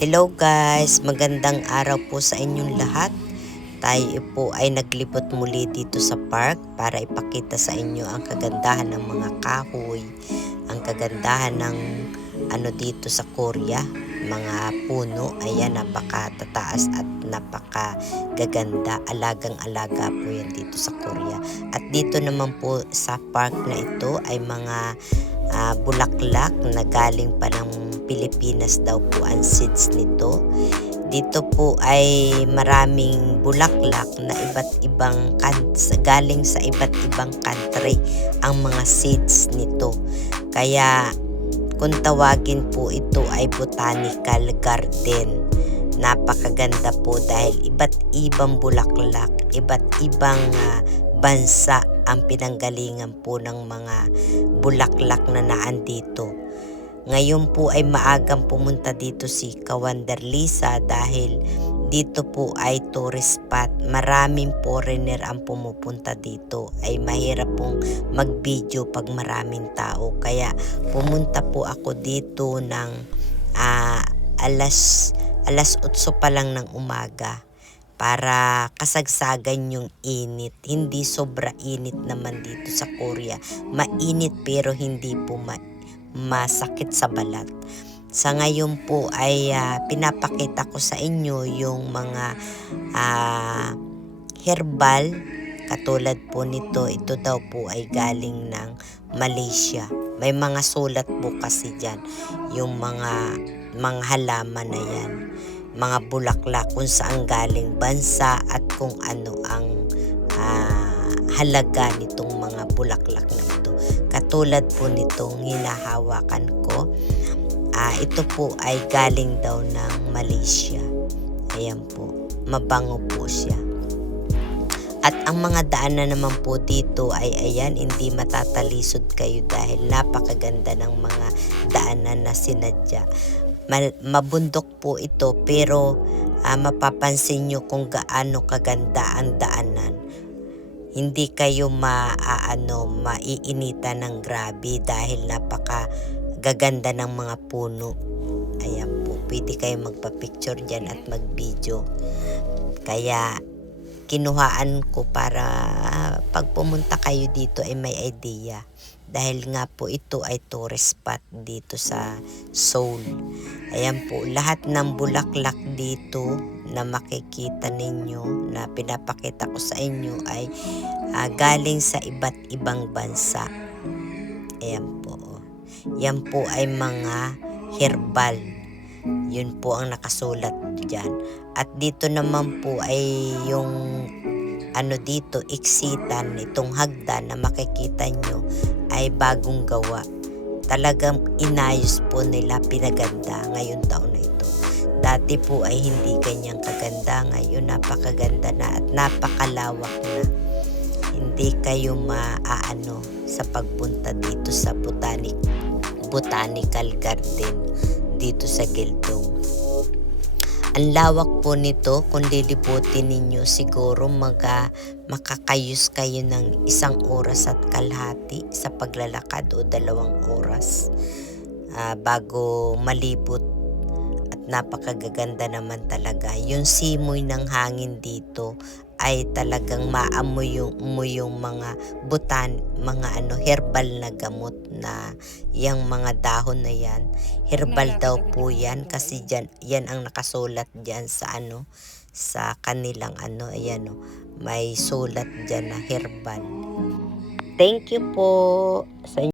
Hello guys, magandang araw po sa inyong lahat. Tayo po ay naglibot muli dito sa park para ipakita sa inyo ang kagandahan ng mga kahoy, ang kagandahan ng dito sa Korea, mga puno. Ayan, napakatataas at napakagaganda. Alagang-alaga po yan dito sa Korea. At dito naman po sa park na ito ay mga bulaklak na galing pa ng Pilipinas daw po ang seeds nito. Dito po ay maraming bulaklak na iba't ibang galing sa iba't ibang country ang mga seeds nito. Kaya kung tawagin po ito ay botanical garden. Napakaganda po dahil iba't ibang bulaklak, iba't ibang bansa ang pinanggalingan po ng mga bulaklak na naandito. Ngayon po ay maagang pumunta dito si Kawander Lisa dahil dito po ay tourist spot. Maraming foreigner ang pumupunta dito. Ay mahirap pong mag-video pag maraming tao. Kaya pumunta po ako dito ng alas 8 pa lang ng umaga para kasagsagan yung init. Hindi sobra init naman dito sa Korea. Mainit pero hindi po masakit sa balat. Sa ngayon po ay pinapakita ko sa inyo yung mga herbal katulad po nito. Ito daw po ay galing ng Malaysia. May mga sulat po kasi dyan yung mga halaman na yan, mga bulaklak kung saan galing bansa at kung ano ang halaga nitong mga bulaklak na ito. Katulad po nitong hinahawakan ko, ito po ay galing daw ng Malaysia. Ayan po, mabango po siya. At ang mga daanan naman po dito ay ayan, hindi matatalisod kayo dahil napakaganda ng mga daanan na sinadya. Mabundok po ito pero mapapansin nyo kung gaano kaganda ang daanan. Hindi kayo maiinita ng grabe dahil napakagaganda ng mga puno. Ayan po, pwede kayo magpa-picture dyan at mag-video. Kaya kinuhaan ko para pag pumunta kayo dito ay may idea. Dahil nga po ito ay tourist spot dito sa Seoul. Ayan po, lahat ng bulaklak dito na makikita ninyo, na pinapakita ko sa inyo ay galing sa iba't ibang bansa. Ayan po. Yan po ay mga herbal. Yun po ang nakasulat dyan. At dito naman po ay yung dito, iksitan, itong hagdan na makikita nyo ay bagong gawa. Talagang inayos po nila, pinaganda ngayong taon na ito. Dati po ay hindi ganyang kaganda. Ngayon napakaganda na at napakalawak na. Hindi kayo sa pagpunta dito sa botanical garden dito sa Giltong. Ang lawak po nito, kung lilibutin ninyo siguro makakayos kayo ng 1 oras at kalahati sa paglalakad o 2 oras bago malibot. At napakagaganda naman talaga. Yung simoy ng hangin dito ay talagang maamoy yung mga herbal na gamot na yung mga dahon na yan. Herbal daw po yan kasi yan ang nakasulat diyan sa kanilang ayan may sulat diyan na herbal. Thank you po sa